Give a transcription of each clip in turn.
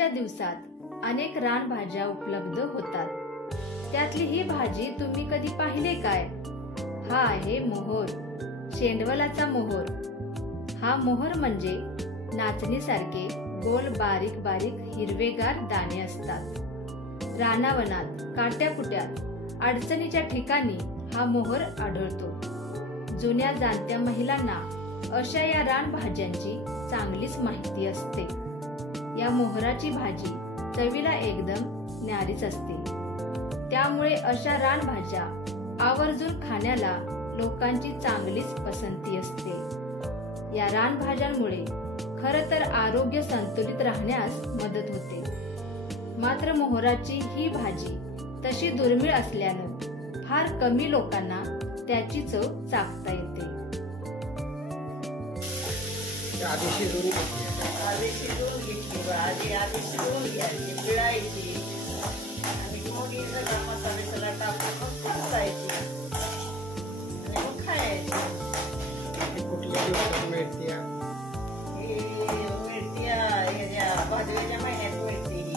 पावसाळ्याच्या दिवसात अनेक रानभाज्या उपलब्ध होतात। त्यातली ही भाजी तुम्ही कधी पाहिले काय? हा आहे मोहोर, शेंडवलाचा मोहोर। हा मोहोर म्हणजे नाचणीसारखे गोल बारीक बारीक हिरवेगार दाणे असतात। रानावनात, काट्याकुट्यात, अडचणीच्या ठिकाणी हा मोहोर आढळतो। जुन्या जाणत्या महिलांना अशा या रानभाज्यांची चांगलीच माहिती असते। या मोहराची भाजी चवीला एकदम न्यारीच असते। त्यामुळे अशा रानभाज्या आवर्जून खाण्याला लोकांची चांगलीच पसंती असते। या रानभाज्यांमुळे खरं तर आरोग्य संतुलित राहण्यास मदत होते। मात्र मोहराची ही भाजी तशी दुर्मिळ असल्यानं फार कमी लोकांना त्याची चव चाखता येते। आधी शिजवून घेतली घ्यायची, पिळायची आणि मग सगळा मसाले सगळा टाकून शिजवायची आणि मग खायची। कुठल्या दिवसात मिळते? ह्याच्या भादव्याच्या महिन्यात मिळते ही।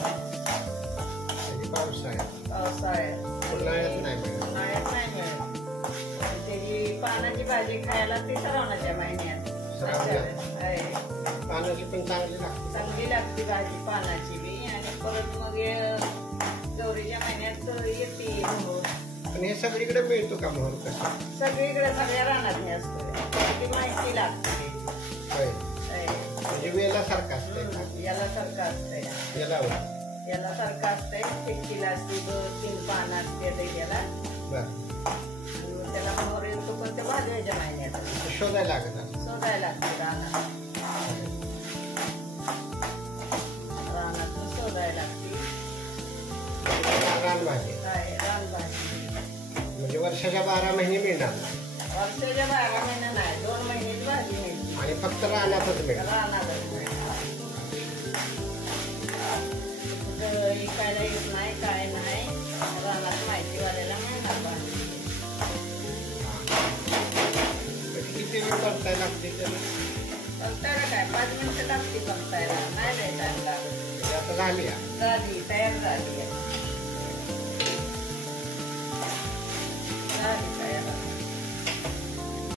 पावसाळ्यात उन्हाळ्यात नाही मिळत। त्याची पानाची भाजी खायला ती श्रावणाच्या महिन्यात पानाची पण चांगली लागते भाजी पानाची बी। आणि परत मग गौरीच्या महिन्यात येते मोहोर। आणि हे सगळीकडे मिळतो का मोहोर? कसं सगळीकडे सगळ्या रानात हे असतं, ती माहिती लागते। म्हणजे वेलासारखं असतंय, याला सारखं असतंय, चिटकीला असते, 2-3 पानं असते त्याला। त्याला मोहोर येतो पण ते भादव्याच्या महिन्यात शोधायला लागते रानातून शोधायला लागते। रानभाजी म्हणजे वर्षाच्या 12 महिने मिळणार? वर्षाच्या 12 महिने नाही, 2 महिन्याची भाजी मिळते आणि फक्त रानातच मिळते। इकायला येत नाही, काय नाही, रानात माहिती वाल्याला मिळणार भाजी। किती वेळ परतायला लागते? परतायला काय 5 मिनिटं लागते परतायला, नाही लय टाइम लागत। आता झाली तयार झाली।